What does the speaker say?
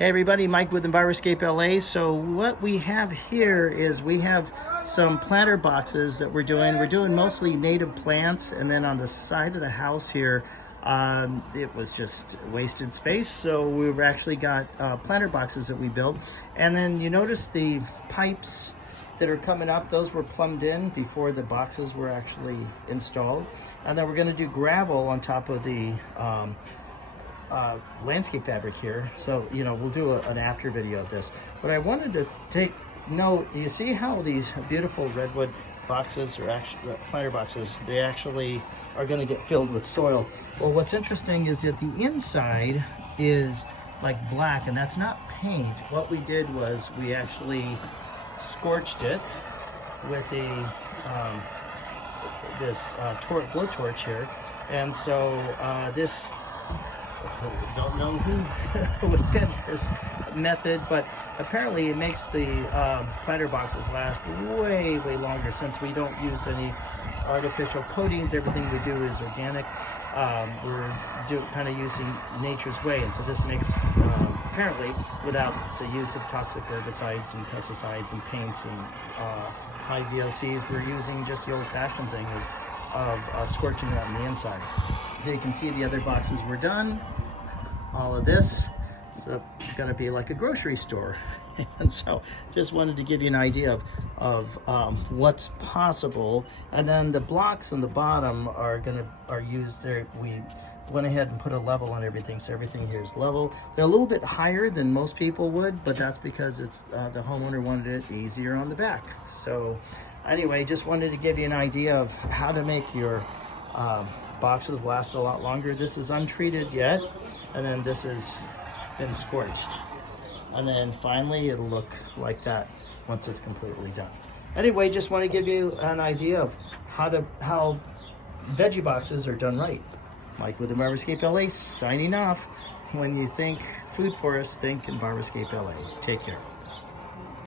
Hey everybody, Mike with Enviroscape LA. So what we have here is we have some planter boxes that we're doing. We're doing mostly native plants, and then on the side of the house here, it was just wasted space. So we've actually got planter boxes that we built. And then you notice the pipes that are coming up, those were plumbed in before the boxes were actually installed. And then we're gonna do gravel on top of the landscape fabric here. So, you know, we'll do an after video of this. But I wanted to take note, you see how these beautiful redwood boxes are actually, planter boxes, they actually are gonna get filled with soil. Well, what's interesting is that the inside is like black, and that's not paint. What we did was we actually scorched it with a this blowtorch here. And so this, don't know who invented this method, but apparently it makes the planter boxes last way longer, since we don't use any artificial coatings. Everything we do is organic. We're kind of using nature's way, and so this makes apparently without the use of toxic herbicides and pesticides and paints and high VOCs. We're using just the old-fashioned thing of scorching it on the inside. So you can see the other boxes were done. All of this, so it's going to be like a grocery store. And so just wanted to give you an idea of what's possible. And then the blocks on the bottom are used there. We went ahead and put a level on everything, so everything here is level. They're a little bit higher than most people would, but that's because it's the homeowner wanted it easier on the back. So anyway, just wanted to give you an idea of how to make your boxes last a lot longer. This is untreated yet, and then this has been scorched, and then finally it'll look like that once it's completely done. Anyway, just want to give you an idea of how veggie boxes are done right. Mike with Enviroscape LA signing off. When you think food forest, think Enviroscape LA. Take care.